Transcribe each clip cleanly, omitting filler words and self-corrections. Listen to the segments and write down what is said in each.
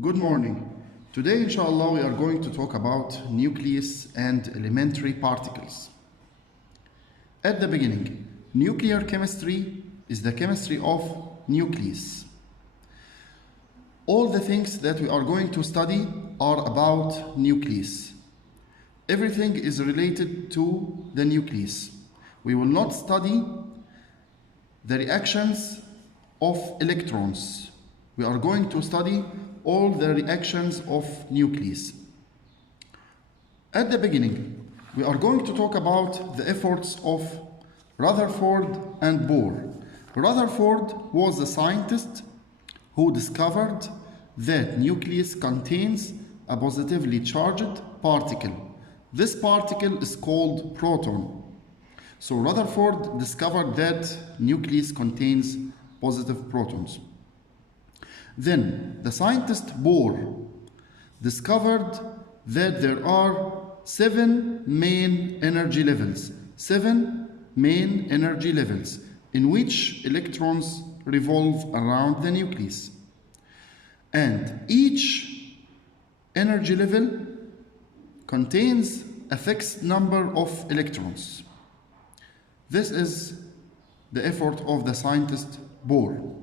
Good morning. Today, inshallah, we are going to talk about nucleus and elementary particles. At the beginning, nuclear chemistry is the chemistry of nucleus. All the things that we are going to study are about nucleus. Everything is related to the nucleus. We will not study the reactions of electrons. We are going to study all the reactions of nucleus. At the beginning, we are going to talk about the efforts of Rutherford and Bohr. Rutherford was a scientist who discovered that nucleus contains a positively charged particle. This particle is called proton. So Rutherford discovered that nucleus contains positive protons. Then the scientist Bohr discovered that there are 7 main energy levels. 7 main energy levels in which electrons revolve around the nucleus. And each energy level contains a fixed number of electrons. This is the effort of the scientist Bohr.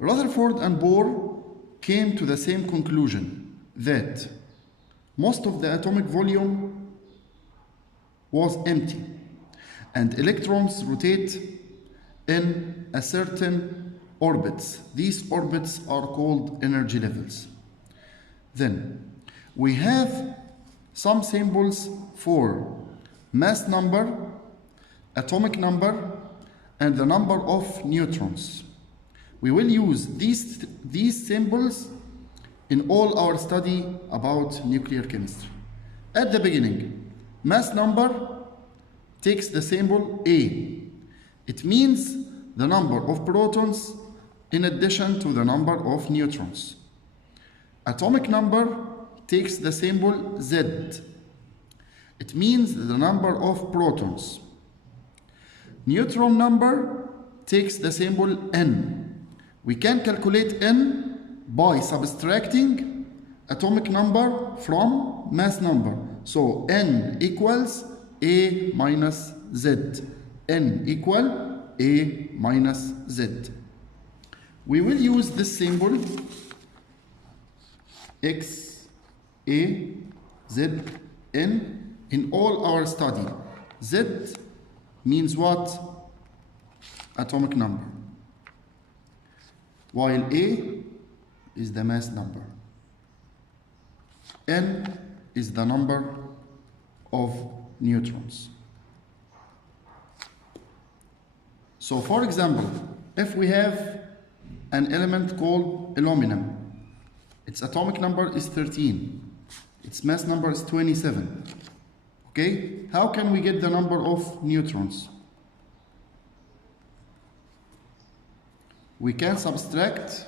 Rutherford and Bohr came to the same conclusion that most of the atomic volume was empty and electrons rotate in a certain orbits. These orbits are called energy levels. Then we have some symbols for mass number, atomic number, and the number of neutrons. We will use these symbols in all our study about nuclear chemistry. At the beginning, mass number takes the symbol A. It means the number of protons in addition to the number of neutrons. Atomic number takes the symbol Z. It means the number of protons. Neutron number takes the symbol N. We can calculate N by subtracting atomic number from mass number. So N equals A minus Z. N equal A minus Z. We will use this symbol X, A, Z, N in all our study. Z means what? Atomic number. While A is the mass number. N is the number of neutrons. So for example, if we have an element called aluminum, its atomic number is 13, its mass number is 27. Okay, how can we get the number of neutrons? We can subtract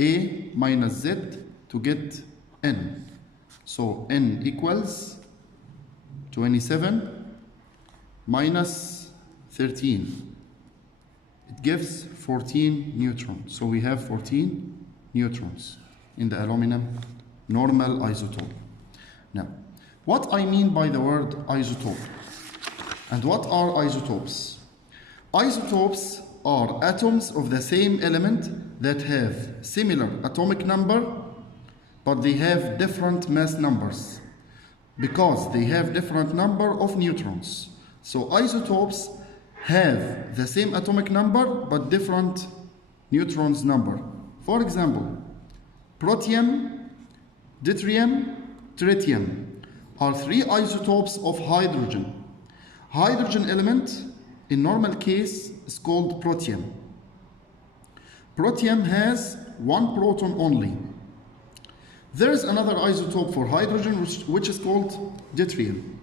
A minus Z to get N. So N equals 27 minus 13. It gives 14 neutrons. So we have 14 neutrons in the aluminum normal isotope. Now, what I mean by the word isotope and what are isotopes? Isotopes are atoms of the same element that have similar atomic number, but they have different mass numbers because they have different number of neutrons. So isotopes have the same atomic number but different neutrons number. For example, protium, deuterium, tritium are 3 isotopes of hydrogen. Hydrogen element in normal case is called protium. Protium has 1 proton only. There is another isotope for hydrogen which is called deuterium.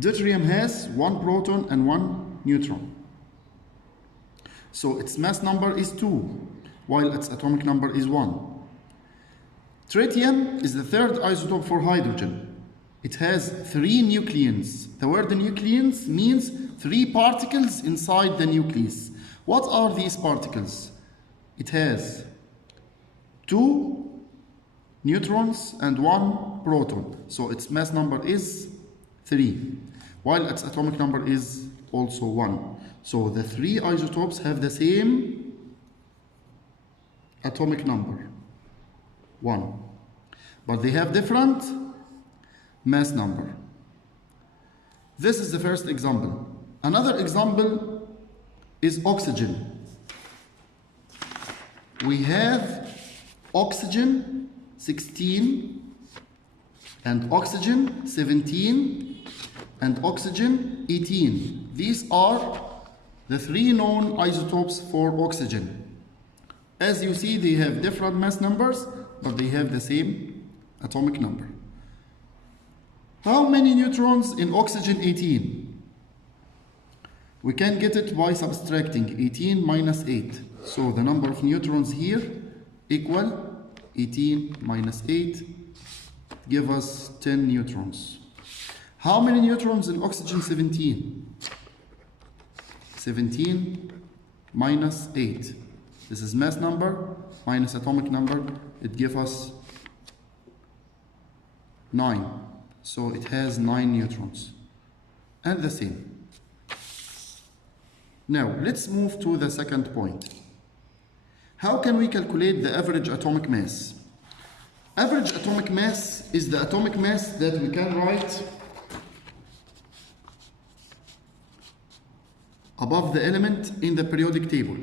Deuterium has 1 proton and 1 neutron. So its mass number is 2, while its atomic number is 1. Tritium is the 3rd isotope for hydrogen. It has 3 nucleons. The word nucleons means 3 particles inside the nucleus. What are these particles? It has 2 neutrons and 1 proton. So its mass number is 3, while its atomic number is also 1. So the 3 isotopes have the same atomic number, 1. But they have different mass number. This is the first example. Another example is oxygen. We have oxygen 16 and oxygen 17 and oxygen 18. These are the 3 known isotopes for oxygen. As you see, they have different mass numbers, but they have the same atomic number. How many neutrons in oxygen 18? We can get it by subtracting 18 minus 8. So the number of neutrons here equal 18 minus 8 give us 10 neutrons. How many neutrons in oxygen 17? 17 minus 8. This is mass number minus atomic number. It gives us 9. So it has 9 neutrons. And the same. Now, let's move to the second point. How can we calculate the average atomic mass? Average atomic mass is the atomic mass that we can write above the element in the periodic table.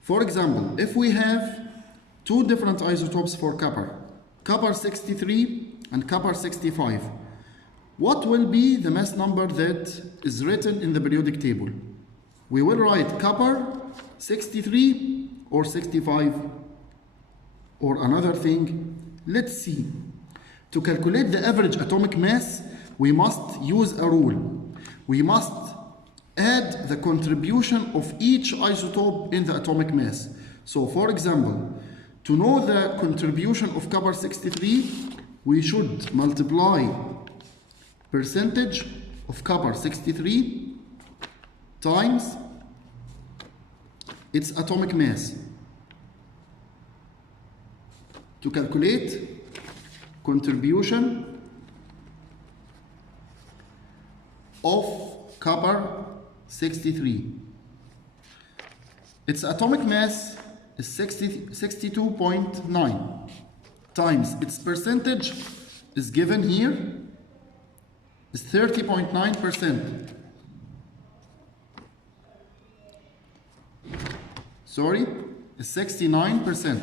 For example, if we have 2 different isotopes for copper, copper 63 and copper 65, what will be the mass number that is written in the periodic table? We will write copper 63 or 65 or another thing. Let's see. To calculate the average atomic mass, we must use a rule. We must add the contribution of each isotope in the atomic mass. So for example, to know the contribution of copper 63, we should multiply percentage of copper 63 times its atomic mass to calculate contribution of copper 63. Its atomic mass is 62.9 times its percentage is given here is 30.9%. Sorry, is 69%.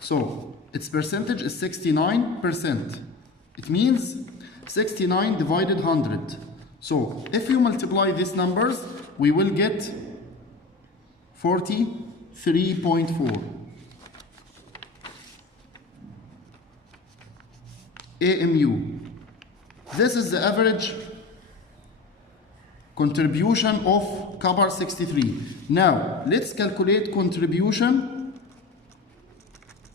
So its percentage is 69%. It means 69 divided 100. So if you multiply these numbers, we will get 43.4 AMU. This is the average contribution of copper 63. Now let's calculate contribution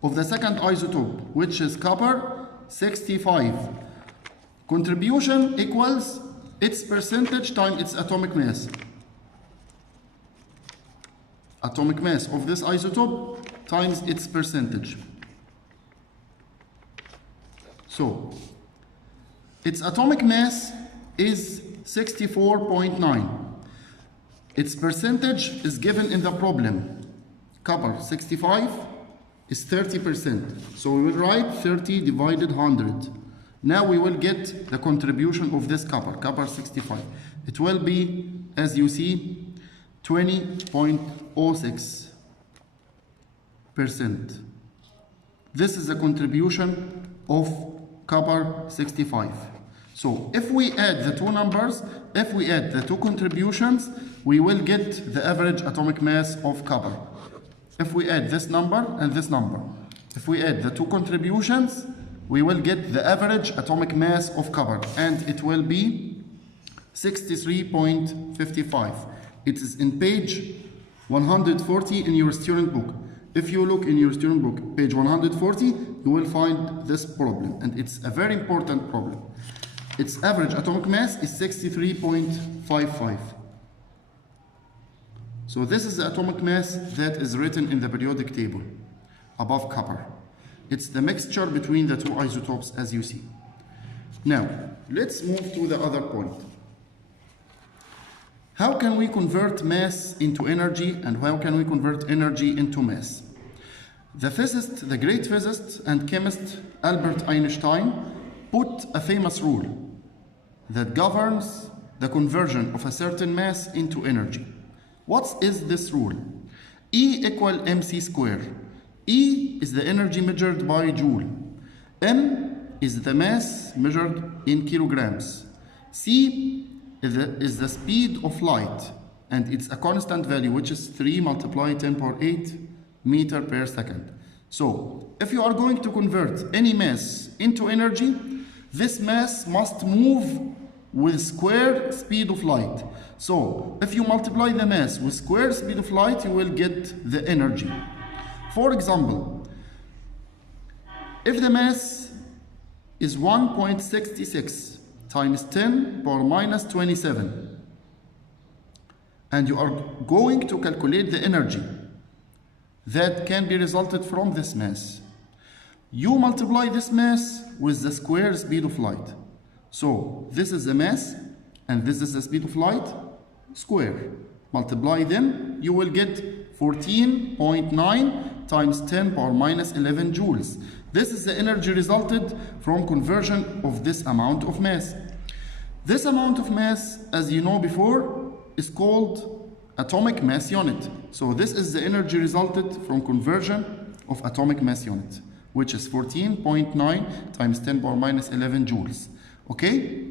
of the second isotope, which is copper 65. Contribution equals its percentage times its atomic mass. Atomic mass of this isotope times its percentage. So its atomic mass is 64.9. Its percentage is given in the problem. Copper 65 is 30%. So we will write 30 divided 100. Now we will get the contribution of this copper 65. It will be, as you see, 20.06%. This is the contribution of copper 65. So if we add the two numbers, if we add the two contributions, we will get the average atomic mass of copper. If we add this number and this number, if we add the two contributions, we will get the average atomic mass of copper, and it will be 63.55. It is in page 140 in your student book. If you look in your student book, page 140, you will find this problem, and it's a very important problem. Its average atomic mass is 63.55. So this is the atomic mass that is written in the periodic table. above copper. It's the mixture between the two isotopes as you see. Now, let's move to the other point. How can we convert mass into energy, and how can we convert energy into mass? The physicist, the great physicist and chemist Albert Einstein put a famous rule that governs the conversion of a certain mass into energy. What is this rule? E equal mc square. E is the energy measured by joule. M is the mass measured in kilograms. C is the speed of light, and it's a constant value, which is 3 multiplied 10 power 8 meter per second. So, if you are going to convert any mass into energy, this mass must move with square speed of light. So, if you multiply the mass with square speed of light, you will get the energy. For example, if the mass is 1.66 times 10 power minus 27, and you are going to calculate the energy that can be resulted from this mass, you multiply this mass with the square speed of light. So this is the mass and this is the speed of light square. Multiply them, you will get 14.9 times 10 power minus 11 joules. This is the energy resulted from conversion of this amount of mass. This amount of mass, as you know before, is called atomic mass unit. So this is the energy resulted from conversion of atomic mass unit, which is 14.9 times 10 power minus 11 joules. Okay?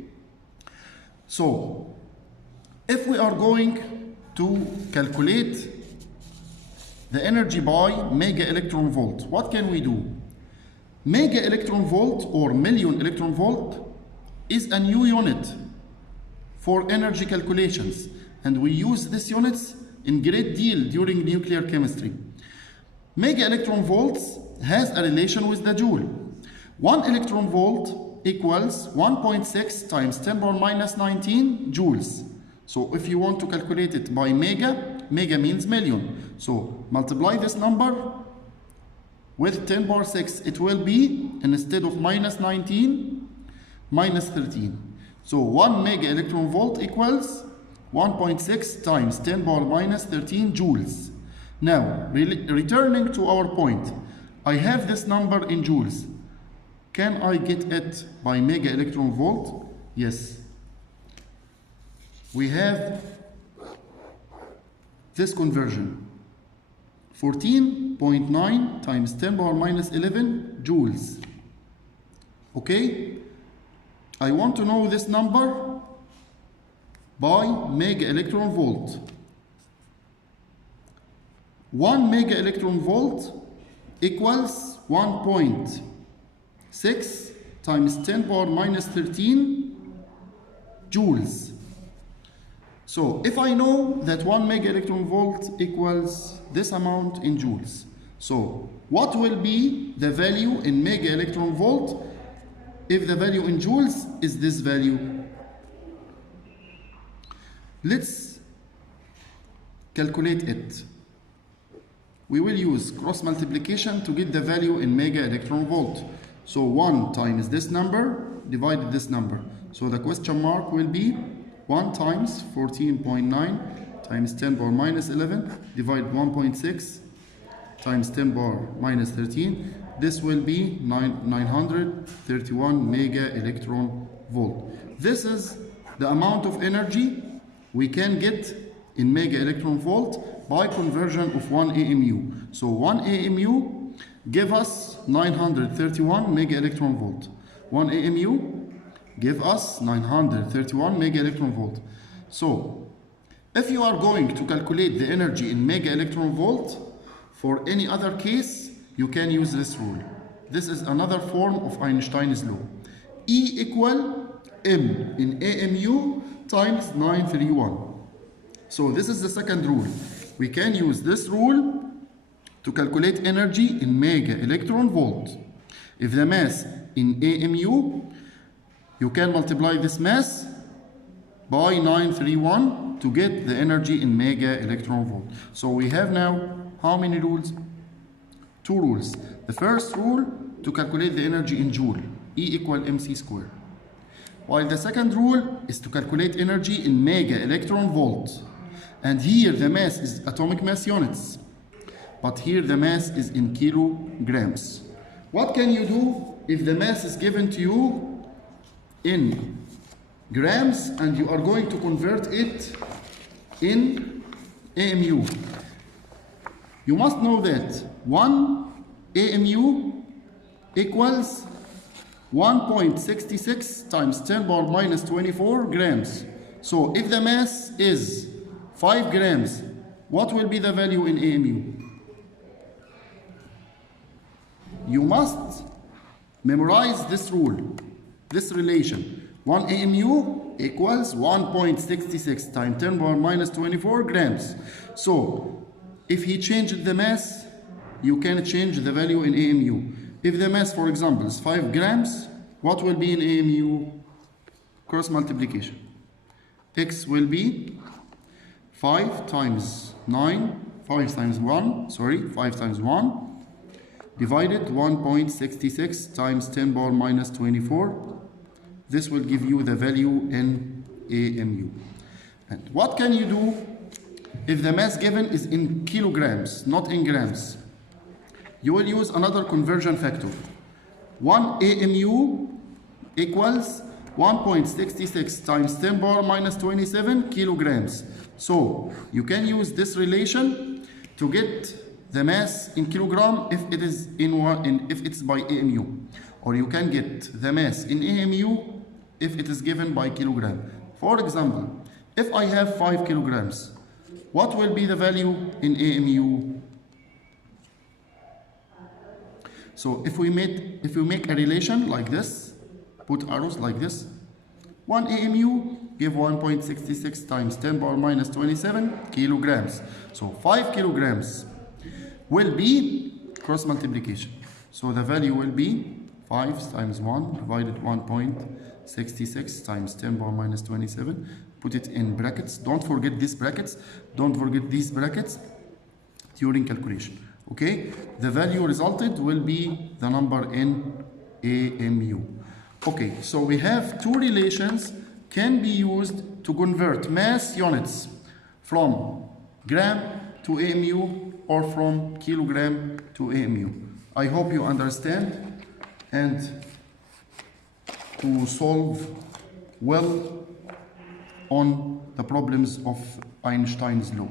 So, if we are going to calculate the energy by mega electron volt, what can we do? Mega electron volt or million electron volt is a new unit for energy calculations, and we use these units in great deal during nuclear chemistry. Mega electron volts has a relation with the joule. 1 electron volt equals 1.6 times 10 power minus 19 joules. So if you want to calculate it by mega, mega means million. So multiply this number with 10 power 6. It will be, instead of minus 19, minus 13. So 1 mega electron volt equals 1.6 times 10 power minus 13 joules. Now, returning to our point, I have this number in joules. Can I get it by mega electron volt? Yes. We have this conversion. 14.9 times 10 power minus 11 joules. Okay? I want to know this number by mega electron volt. 1 mega electron volt equals 1.6 times 10 power minus 13 joules. So if I know that 1 mega electron volt equals this amount in joules, so what will be the value in mega electron volt if the value in joules is this value? Let's calculate it. We will use cross multiplication to get the value in mega electron volt. So 1 times this number divided this number. So the question mark will be 1 times 14.9 times 10 power minus 11 divided 1.6 times 10 power minus 13. This will be 931 mega electron volt. This is the amount of energy we can get in mega electron volt by conversion of 1 AMU. So 1 AMU give us 931 mega electron volt. 1 AMU give us 931 mega electron volt. So if you are going to calculate the energy in mega electron volt for any other case, you can use this rule. This is another form of Einstein's law. E equal M in AMU times 931. So this is the second rule. We can use this rule to calculate energy in mega electron volt. If the mass in AMU, you can multiply this mass by 931 to get the energy in mega electron volt. So we have now how many rules? 2 two rules. The first rule, to calculate the energy in joule, E equal mc square. While the second rule is to calculate energy in mega electron volt. And here the mass is atomic mass units, but here the mass is in kilograms. What can you do if the mass is given to you in grams and you are going to convert it in AMU? You must know that 1 AMU equals 1.66 times 10 power minus 24 grams. So if the mass is 5 grams, what will be the value in AMU? You must memorize this rule, this relation. 1 AMU equals 1.66 times 10 power minus 24 grams. So if he changed the mass, you can change the value in AMU. If the mass, for example, is 5 grams, what will be in AMU? Cross multiplication. X will be 5 times 5 times 1, divided 1.66 times 10 power minus 24. This will give you the value in AMU. And what can you do if the mass given is in kilograms, not in grams? You will use another conversion factor. 1 AMU equals 1.66 times 10 power minus 27 kilograms. So you can use this relation to get the mass in kilogram if it is if it's by AMU, or you can get the mass in AMU if it is given by kilogram. For example, if I have 5 kilograms, what will be the value in AMU? So if we make a relation like this, put arrows like this, 1 AMU give 1.66 times 10 power minus 27 kilograms. So 5 kilograms will be cross multiplication. So the value will be 5 times 1 divided 1.66 times 10 power minus 27. Put it in brackets. Don't forget these brackets. Don't forget these brackets during calculation. Okay? The value resulted will be the number in AMU. Okay, so we have two relations can be used to convert mass units from gram to AMU or from kilogram to AMU. I hope you understand and to solve well on the problems of Einstein's law.